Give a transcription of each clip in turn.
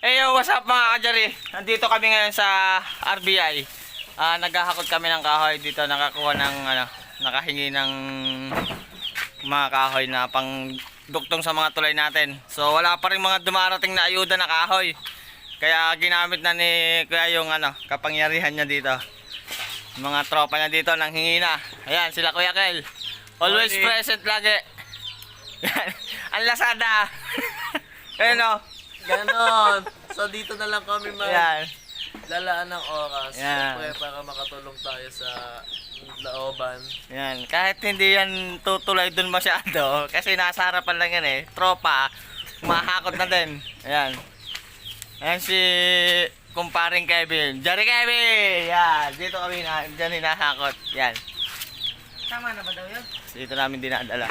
Hey yo, what's up mga kajari? Nandito kami ngayon sa RBI. Ah, naghahakot kami ng kahoy dito, nakakuha ng ano, nakahingi ng mga kahoy na pang duktong sa mga tulay natin. So wala pa rin mga dumarating na ayuda na kahoy. Kaya ginamit na ni Kuya yung ano, kapangyarihan niya dito. Mga tropa niya dito nang hingi na. Ayan, sila Kuya Kel. Always Morning. present lagi. Ang lasada. Ayun o. Ganon. So dito na lang kami Ayan. maglalaan ng oras. Yan. Siyempre para makatulong tayo sa laoban. Yan, kahit hindi yan tutuloy dun masyado, kasi nasa harapan lang yan eh, tropa, mahakot na din. Ayan. Ayan si kumparing Kevin. Jerry Kevin! Yan, dito kami na, dyan hinahakot. Yan. Tama na ba daw yun? Dito namin dinadala.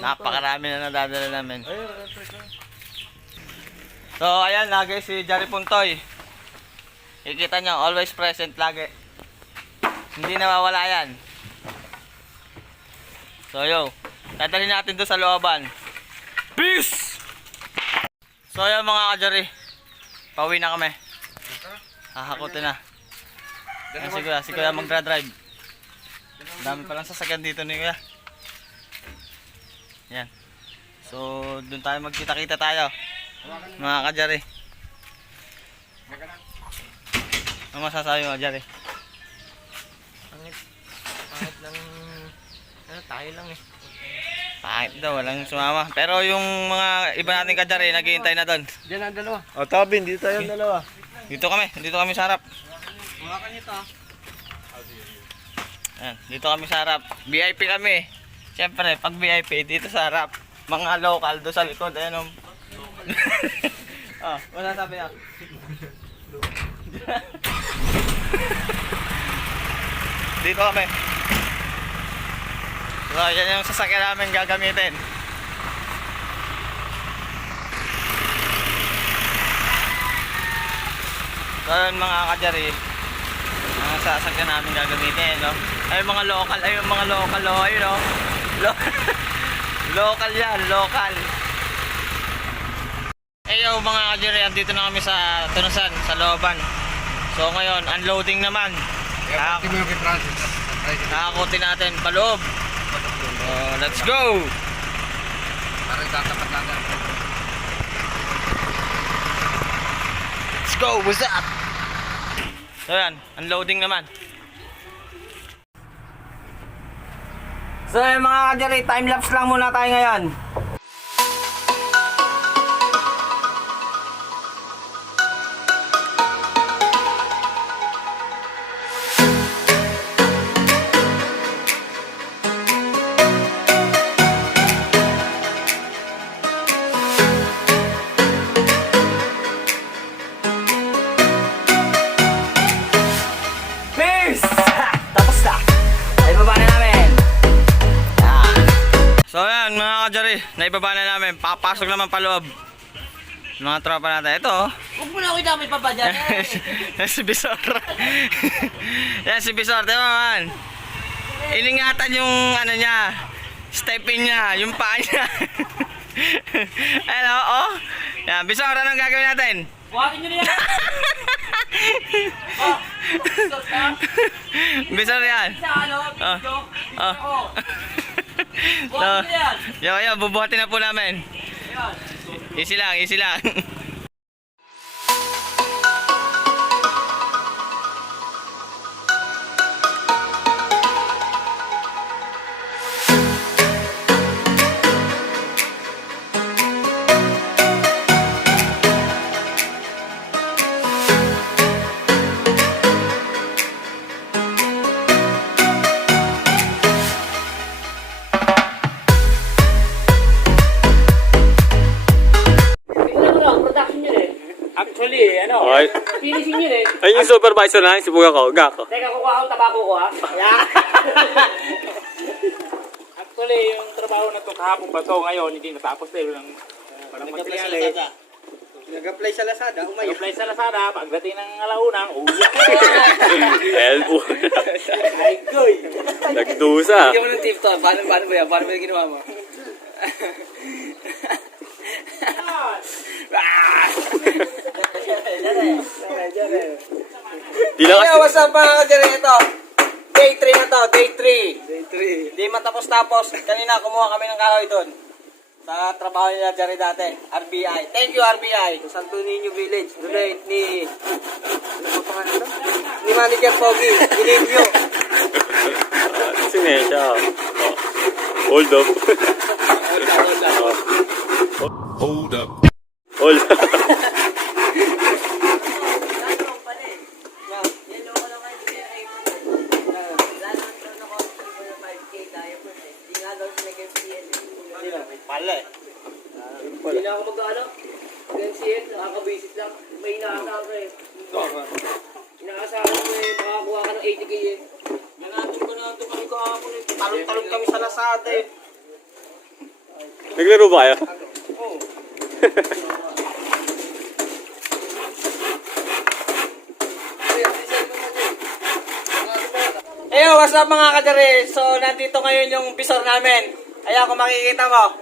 Napakarami na nadadala namin. So, ayan, lagi si Jerry Puntoy. Kikita nyo, always present lagi. Hindi nawawala yan. So, yo. Dadalhin natin to sa looban. Peace! So, yun mga kajari. Pauwi na kami. Hahakutin na. Yan si Kuya, si Kuya magdra-drive. Dami palang sasakyan dito ni Kuya. Yan. So, doon tayo magkita-kita tayo. Mga kajari. Ano masasabi mo, Jari? Pangit. Pangit lang. Ano, tayo lang eh. Pangit daw, walang sumama. Pero yung mga iba nating kajari, naghihintay na doon. Diyan ang dalawa. O, Tobin, dito tayo dalawa. Dito kami, dito kami sa harap. Hawakan niyo to. Ayan, dito kami sa harap. VIP kami. Siyempre, pag VIP, dito sa harap. Mga local, doon sa likod. Ayan o. oh, wala sabi na. dito kami. So, yan yung sasakyan namin gagamitin. Yun mga kajari, ang sasakyan namin gagamitin, no? Ay, mga local, ay, mga local, oh, ayun, no? Lo- local yan, local. Eh, yo, mga kajari, andito na kami sa Tunasan, sa looban. So, ngayon, unloading naman. Kak- Kakakutin natin paloob. So, let's go! Para tatapat natin. Let's go! What's up? So yan, unloading naman. So yan mga kajari, time-lapse lang muna tayo ngayon. So yan mga kajari, naibaba na namin. Papasok naman pa loob. Mga tropa natin. Ito oh. Huwag mo na ako idamay pa ba dyan? Yan si Bisor. yan si Bisor. Mo man. Iningatan yung ano niya. Stepin niya. Yung paa niya. Hello, oh. Yan, Bisor, anong gagawin natin? Buhatin nyo na yan! oh? Bisor yan. Sa ano, Ah. video? Ah. Ako. So, yan! yo, yo, bubuhatin na po namin. Easy lang, easy lang. yun eh. Yung supervisor na, si Buga ko, Gako. Teka, kukuha akong tabako ko ha. Ayan. Actually, yung trabaho na to kahapon ba to ngayon, hindi natapos dahil walang walang materyales. Nag-apply sa Lazada, umayo. Nag-apply sa Lazada, pagdating ng alaunang, uwi. Elbo. Ay, goy. Nagdusa. Bigyan mo ng tip to. Paano, paano ba yan? Paano ba yung ginawa mo? ah! Hey, kasi. what's up mga kadiri? Ito, day 3 na to, day 3. Day 3. Di matapos-tapos. Kanina kumuha kami ng kahoy doon. Sa trabaho nila Jerry dati, RBI. Thank you RBI. Santo Niño Village. Donate ni... Ano pa pangalan ito? Ni Manager Pogi. Gininyo. Sinesya. Oh. Hold up. Hold up. Hold up. Pala eh. Hindi na ako mag-ano. Mag-NCN, nakaka-visit lang. May inaasahan ka eh. Inaasahan mo eh, makakuha ka ng 80k eh. Nanatod ko na ito kami kahapon eh. Talon-talon kami sa Lazada eh. Naglaro ba kayo? Oo. Eyo, what's up mga kadere? So, nandito ngayon yung bisor namin. Ayan, kung makikita mo.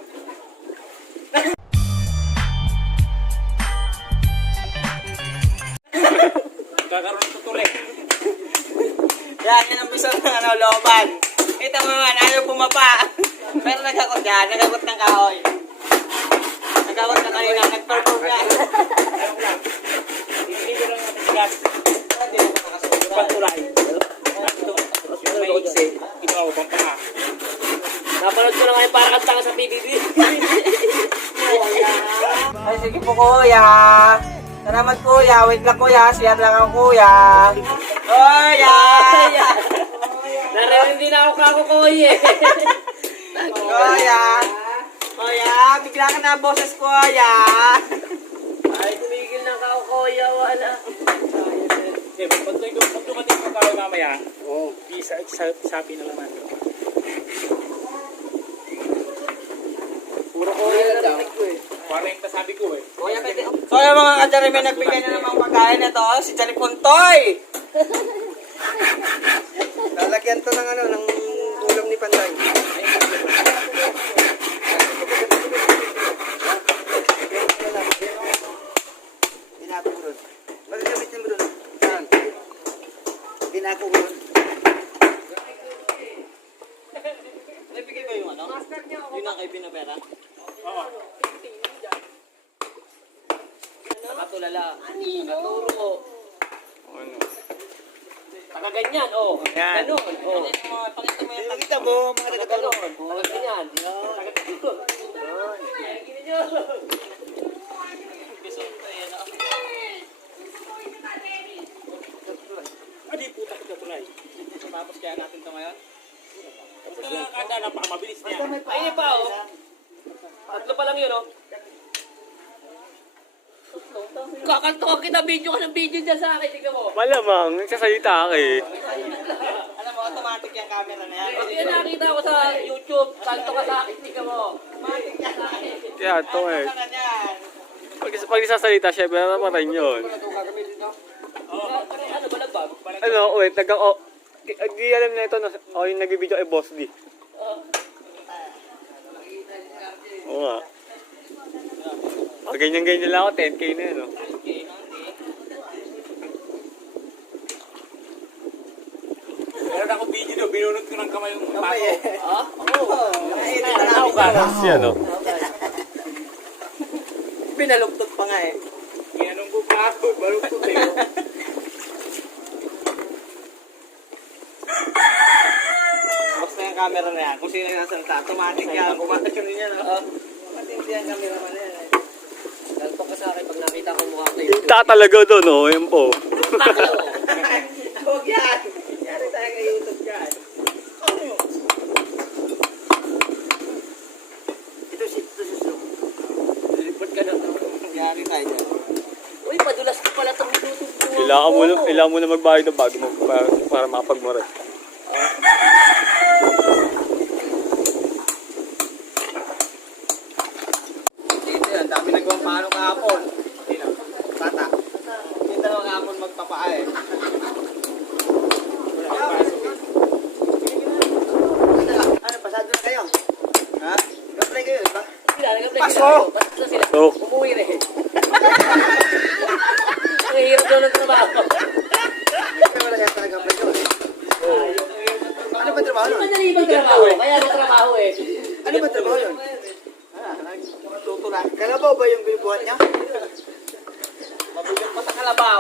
Kakaroon ng tutuloy. Yan, yan ang bisor ng ano, looban. Kita mo naman, ayaw bumaba. Pero nagkakot yan, nagkakot ng kahoy. Nagkakot na kanina, nag-perform yan. Hindi ko lang natin gas. Hindi naman nakasulat. Pantulay. May iksi. Ikaw, pampanga. Napanood ko na ngayon para kanta ka sa PBB. Ay, sige po kuya. Salamat kuya. Wait lang kuya. Siyan lang ako kuya. Kuya! Narinig din ako kakukoy eh. Kuya! Kuya! Bigla ka na boses kuya. Ay, tumigil ng kakukoy. Wala. Eh, pag pag dumating yung kahoy mamaya, oh, isa, isa, isapi na naman. Puro ko eh. 40 sabi ko eh. So yung mga kadari may nagbigay na namang pagkain na to. Si Jari Puntoy! Lalagyan to ng ano, ng ulam ni Panday. Binato ko ron. Bakit gamitin mo ron? Saan? Binato ko ron. Nagbigay ba yung ano? Yun ang kay Binapera? Oo. Nakatulala. Nakaturo. Ano? Nakaganyan, oh. Yan. Ganon, oh. Pakita mo yung Nakita mo, mga taga-taro. Ganon. Nakaganyan. Adi puta ka tulay. Tapos kaya natin to ngayon. Tapos na kada napakamabilis niya. Ayun pa, oh. Tatlo pa lang yun, oh. Kakanto kita video ka ng video dyan sa akin, tingnan mo. Malamang, nagsasalita ka eh. Alam mo, automatic yung camera na yan. Kasi yan nakita ko sa YouTube, kanto ka sa akin, tingnan mo. Automatic yan. Kaya ito eh. Ano yan? Pag, pag isasalita, syempre naman yun. Ano ba nagbag? Ano, wait, nagka, oh, di, alam na ito, no, oh, yung nag-video kay Boss D. Oo nga. Pag ganyan-ganyan lang ako, 10k na yun, no? Meron ako video doon, binunod ko ng kamay yung pako. Ha? Ano ka? Siya, no? Pinalugtot pa nga eh. Ginanong ko pa ako, baluktot eh. Basta yung camera na yan. Kung sino yung nasalita, automatic yan. Automatic rin yan. Oh. Matindi ang camera man yan. eh. Kanto ka sa akin pag nakita ko mukha ko sa YouTube. Ta talaga doon, oh, yun po. Huwag yan. Yari tayo kay YouTube ka. Ito si, ito si Slo. Report ka na. Yari tayo dyan. Uy, padulas ko pala itong ko. Kailangan mo, na- kailangan mo na magbayad ng bago mo para, para makapagmurat. Dito yan. Dami nagawang paano kahapon. Sino? Tata. Dito naman kahapon magpapaa eh. Ano, pasado na kayo? Ha? Apply kayo, di ba? Sila, nag-apply Paso! sila. Paso na sila. So, Umuwi rin. Ang hirap daw ng trabaho. magtrabaho. Kaya magtrabaho eh. Ano ba trabaho yun? Tutula. Kalabaw ba yung binubuhat niya? Mabugat pa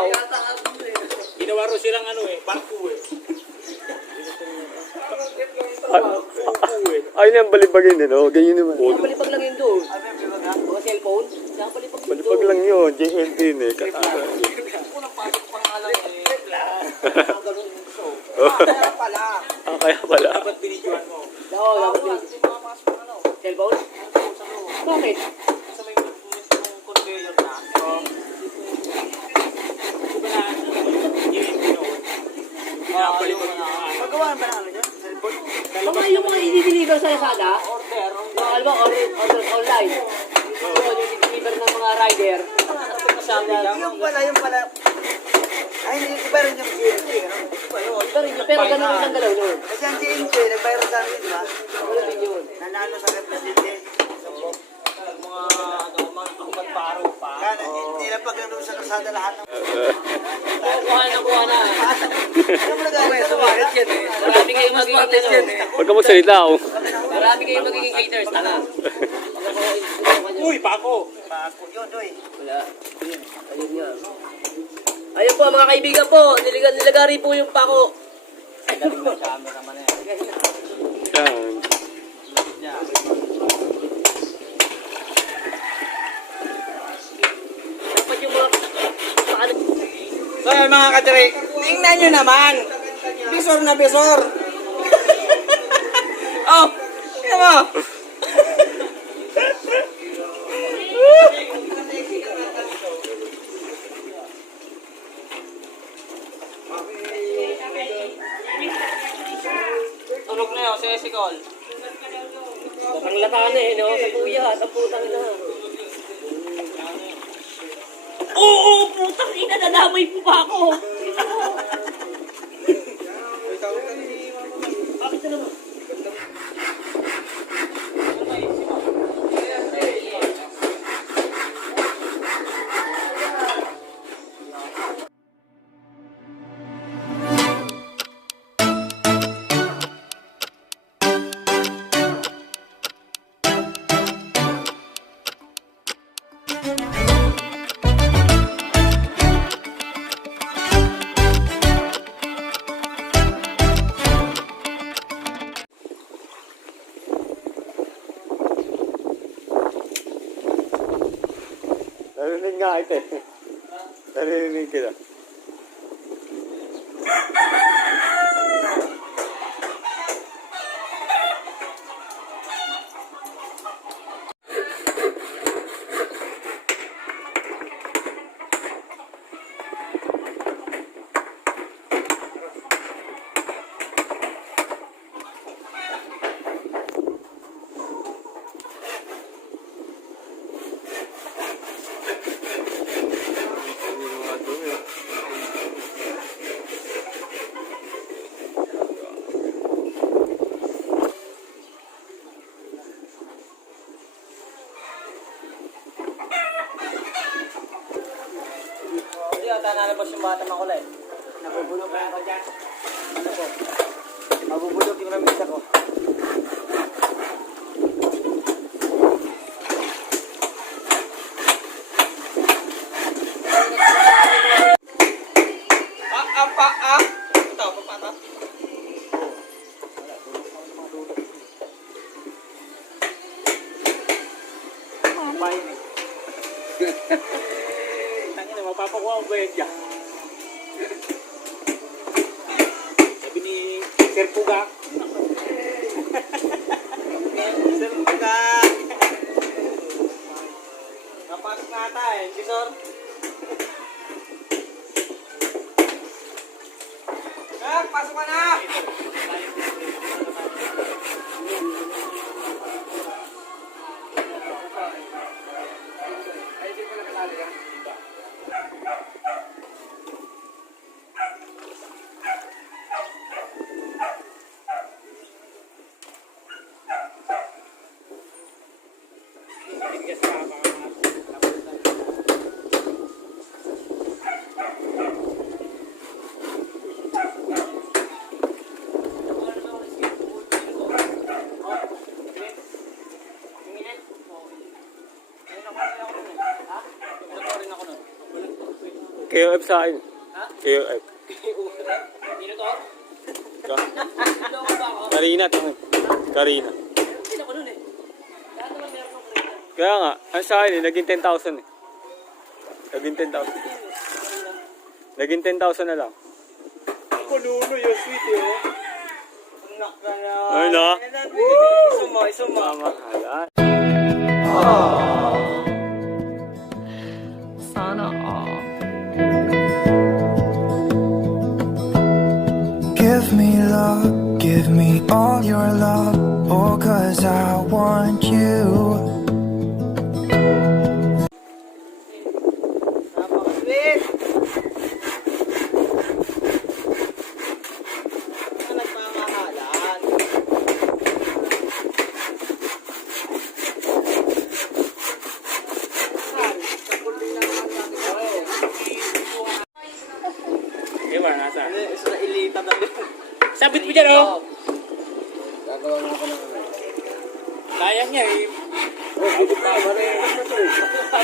kalabaw. Ginawa ro silang ano eh, barko eh. Ayun yung balibagin din, oh. Ganyan naman. Napalipag lang yun doon. Mga cellphone. Napalipag yun Balibag lang yun. JNT eh. Kataka. Kaya pala. Ah, kaya pala. Dapat binidyohan mo. Oo, dapat yun. Cellphone? Bakit? Di ba na, yung Pino, pinapalipag yung mga Magawa ba na ano yun? Cellphone? Mga yung i-deliver sa Lazada. Order. Mga alam mo, order, order online. Oo, yung i-deliver ng mga rider. Yung pala, yung pala. Ay, hindi, iba rin yung GNC, ano? Pero, pero ganun rin ang galaw nun. Kasi ang GNC, nagbayro sa amin, ba? Wala din yun. Nanalo sa represente. mga ano, mga kapagparo pa. Kaya, hindi na pag sa kasada lahat ng... Kuha na, kuha na. Ano mo nagawin? Sa wallet yan eh. Marami kayong magiging ano. Huwag ka magsalita, oh. Marami kayong magiging haters. Tanga. Uy, pako! Pako yun, doy. Wala. Ayun nga. Ayun po mga kaibigan po, niliga, nilagari po yung paano So mga kadiri, tingnan nyo naman. Bisor na bisor. Oh, tingnan mo. Tulog na yun, si Esikol. Ang lata na eh, no? Sa kuya, sa putang ina. Oo, putang ina, nadamay po pa ako. Narinig nga ito eh. Narinig ata nalabas yung bata makulay. Nabubulok na ako dyan. Ano po? Mabubulok yung ramisa ko. Ah, pasok ka na! KOF sa akin. Ha? KOF. Sino to? Ka- ako? Karina, tangin. Karina. Sino ko nun eh? Lahat naman meron akong credit. Kaya nga, ang sa akin eh, naging 10,000 eh. Naging 10,000. Naging 10,000 na lang. Kununo yung sweet eh. Anak ka na. Ay na. Isuma, isuma. Mamahalan. Sana cause I want you. Napaka-sweet. Ano nagmamahalan? Di ba, nasa? Israelita na rin. Sabit mo dyan, oh! Gagawa nga ako ng... Kaya niya, eh.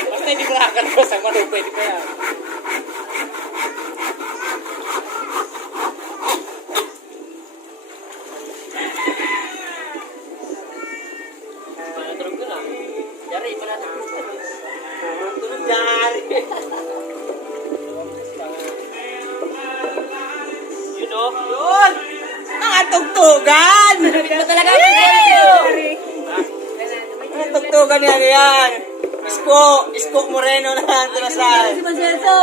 Basta hindi mo kakalabas ang mano, pwede pa yan. Tunasal. Si Mancelso!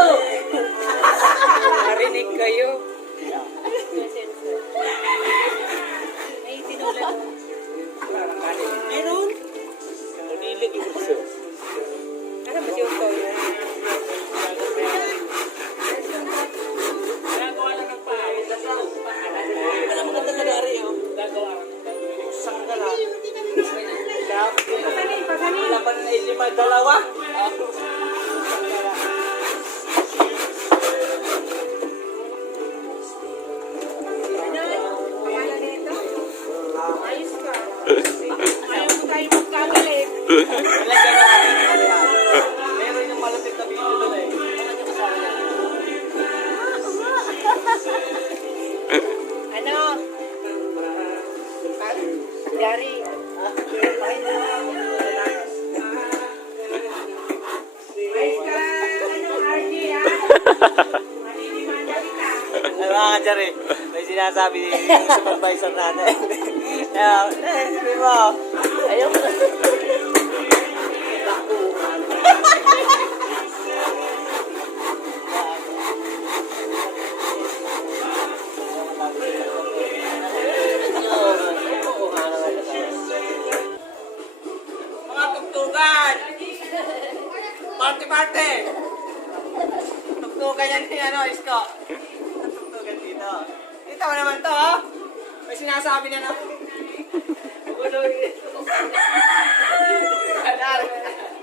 Narinig kayo. Meron? Unilig yung Mga kajari, may sinasabi yung supervisor natin. Kaya, eh, sabi mo, Ayaw mga tugtugan! Party-party! Tugtugan yan ni ano, Isko. Mo naman to, oh. May sinasabi na na.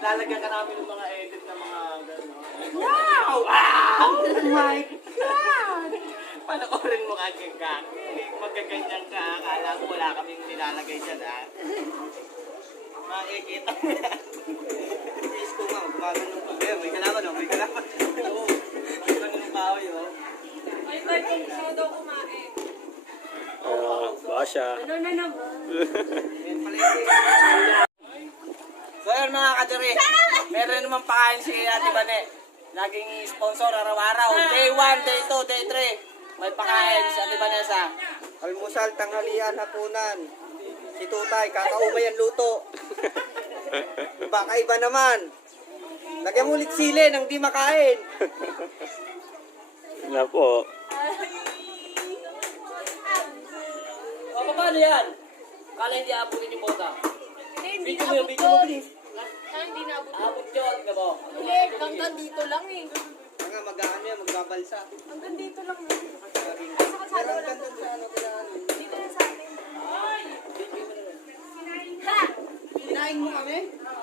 Lalagyan ka namin ng mga edit ng mga gano'n. Wow! Wow! Oh my God! Panoorin mo kaging ka. Hindi magaganyan ka. Akala ko wala kaming nilalagay dyan, ha? Makikita mo yan. Yes ko nga, gumagano pa. Eh, may kalaban, oh. May kalaban. Oo. Gumagano yung kahoy, oh. Ah, basya. Ano na naman? Yan pala yung So yun mga kadiri, meron naman pakain si Ate Bane. Laging sponsor araw-araw. Day 1, day 2, day 3. May pakain si Ate Vanessa. Almusal, tanghalian, hapunan. Si Tutay, kakaumay ang luto. Baka iba naman. Lagyan mo ulit sili nang di makain. Na po. O, paano yan? Kala hindi abutin yung bota. Hindi, Video mo yung video mo, please. Ah, hindi naabot. Abot yun, di ba? Hindi, hanggang dito lang eh. Nga mag-ano yan, magbabalsa. Hanggang dito lang. eh. Ay, sa kalsada wala to. Dito na sa atin. Ha! Kinain mo kami?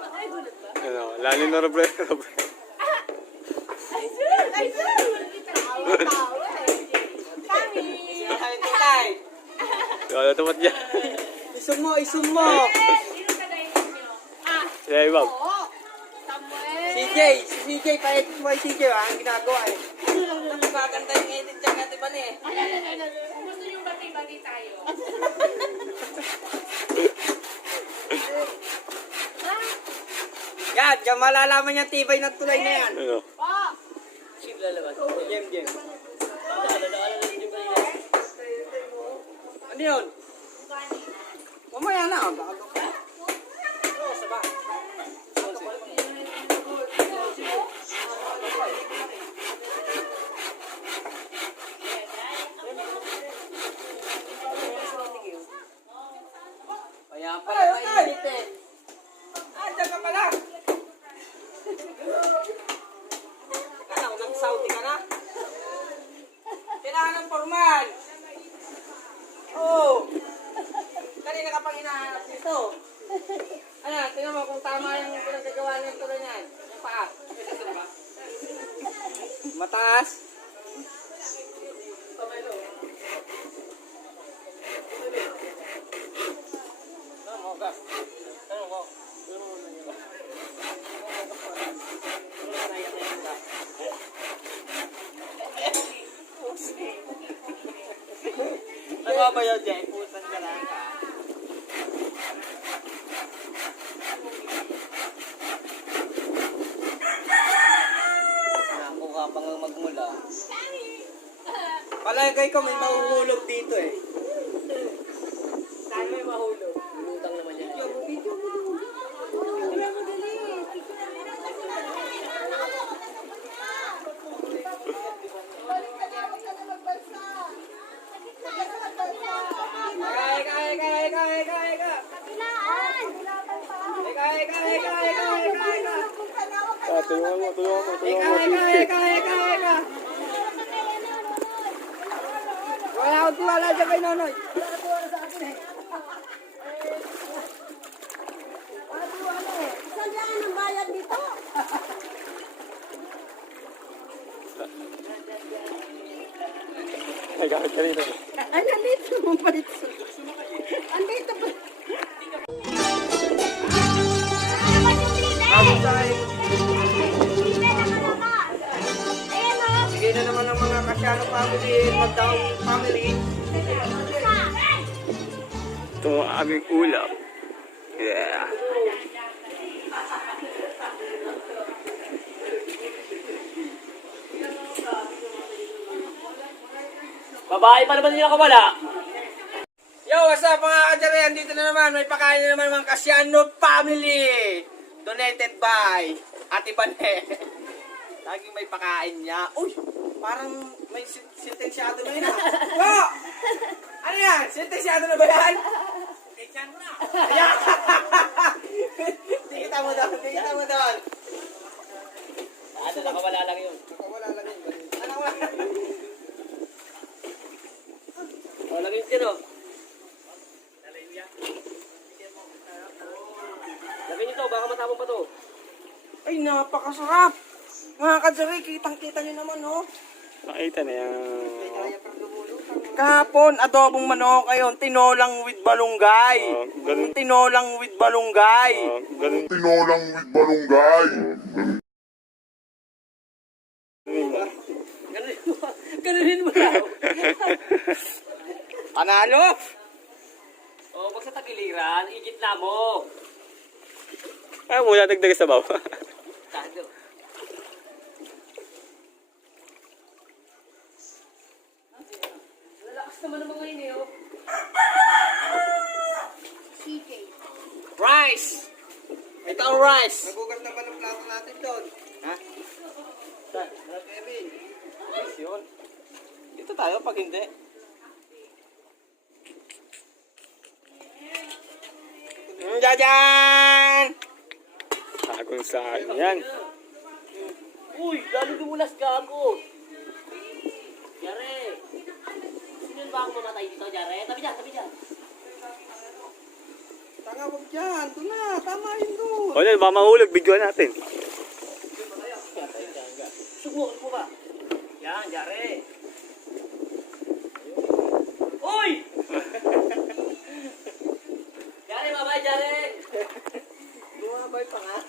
Ay, gulat ba? Ano, lalim na Robre. Robre. Ay, sir! Ay, sir! Tawa-tawa eh. Kami! Ay, tutay. Wala tumat dyan. Isum mo, isum mo. Sino? Ah, oo. Samuel! CJ, si CJ, kahit mo ay CJ, ah, ang ginagawa eh. maganda yung edit dyan natin ba eh. Gusto nyo bati-bati tayo? Yan, dyan malalaman niya tibay ng tulay na yan. Ano? Ship lalabas. Jem, jem. Nadaanan na din ba nila? Ano yun? Mamaya na. ah, baka- Kaya pala mainit eh. Ah, dyan ka pala. Ano, nang Saudi ka na? Kailangan ng formal. Oo. Kanina ka pang hinahanap nito. Ano, tingnan mo kung tama yung pinagkagawa ng tuloy niyan. Yung paa. Mataas. Nagbabayo dyan, pusan ka lang ka. Naku ka pang magmula. Palagay ko may mahuhulog dito eh. Saan may mahulog? Lulutang naman yan. Kaya, kaya, kaya, kaya, kaya, kaya. Kaya, kaya, kaya, kaya, kaya. Ah, tulungan mo, tulungan mo, tulungan mo. Kaya, kaya, kaya, kaya. Wala akong tiwala dyan kay Nonoy. Saan ang bayad dito? Ay, gamit ka rito. Ay, nandito mo pa dito. Magdaong family. Ito ang aming ulam. Yeah. Babae pa naman nila kabala. Yo, what's up mga kadyan? Dito na naman, may pakain na naman mga Kasyano family. Donated by Ate Bane. Laging may pakain niya. Uy, parang may sentensyado na yun ah. Yo! Ano yan? Sentensyado na ba yan? Sentensyado na. Ayan! Tingita mo doon, tingita mo doon. Ano, nakawala lang yun. Wala lang yun. Ano wala? O, lagay yun oh. Lagay nyo to, baka matapon pa to. Ay, napakasarap. Mga kadzari, kitang-kita nyo naman, oh. Nakita na yan. Kahapon, adobong manok. Ayun, tinolang with balunggay. Oh, ganun. Tinolang with balunggay. Oh, ganun. Tinolang with barangay. Ganunin mo lang. Panalo! O, pag sa tagiliran, igitna mo. Ay, muna dagdag sa baw. Tado. Lalakas naman ng mga ini, oh. Rice! Ito ang rice. Nagugas na ba ng plato natin doon? Ha? Saan? Kevin. Rice yun. Dito tayo pag hindi. Mm, Jajan! Agong saan yan. Uy, lalo dumulas gago. Jare. Sino ba ako mamatay dito, Jare? Tabi dyan, tabi dyan. Tanga, wag dyan. Ito na. Tama yun doon. O, yan, baka mahulog. Bidyoan natin. Sumo, sumo ba? Yan, Jare. Uy! Jare, babay, Jare. Bumabay pa nga.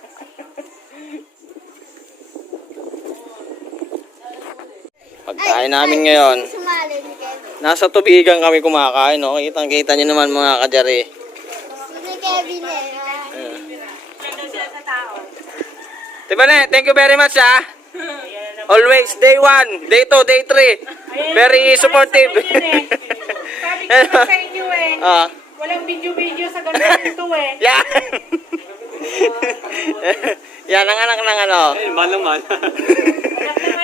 Pagkain namin ngayon. Nasa tubigan kami kumakain, no? Kitang kita nyo naman mga kajari. Si Kevin eh. Diba na, thank you very much ah. Always, day 1, day 2, day 3. Very supportive. Sabi ko sa inyo eh. ah, Walang video-video sa ganun to eh. yan. yan ang anak ng ano. Eh, malang mal.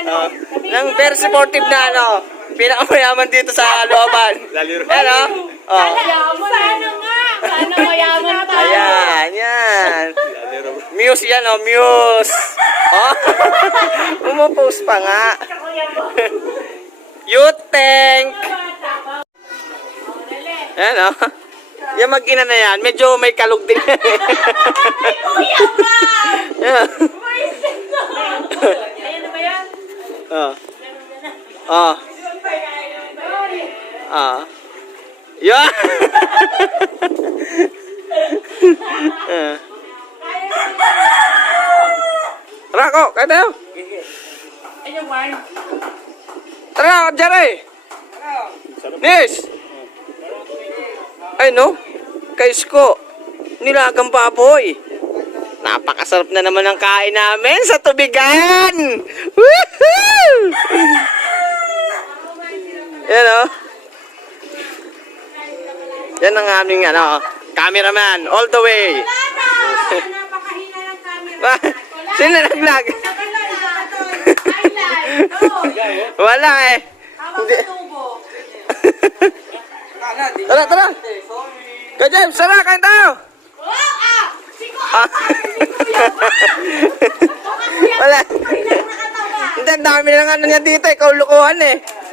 Oh, ng very supportive na ano. Pinakamayaman dito sa looban. Laliro. Yan oh. Oh. Sana nga! Sana mayaman tayo. Ayan, yan. Laliro. Muse yan oh, Muse. Oh. Umupost pa nga. Youth tank. Yan oh. Yung mag-ina na yan, medyo may kalog din. Kuya ka! Yan. Ayan na ba yan? Oh. Oh. Ah. Yan. Ah. Tara ko, kaya tayo. Ayun, Juan. Tara, Jare. Nis. Ay no, kay Isko. Nilagang baboy. Napakasarap na naman ang kain namin sa tubigan. Woohoo! Yan o. Yan ang aming ano, cameraman all the way. Napakahina ng camera. Sino. Oh, Wala eh. sa tubo. Tara, tara. Ka James, tara, kain tayo. Ah! Ah. Wala. nakatawa. Hindi, ang dami na ng ano niya dito eh, kaulukuhan eh.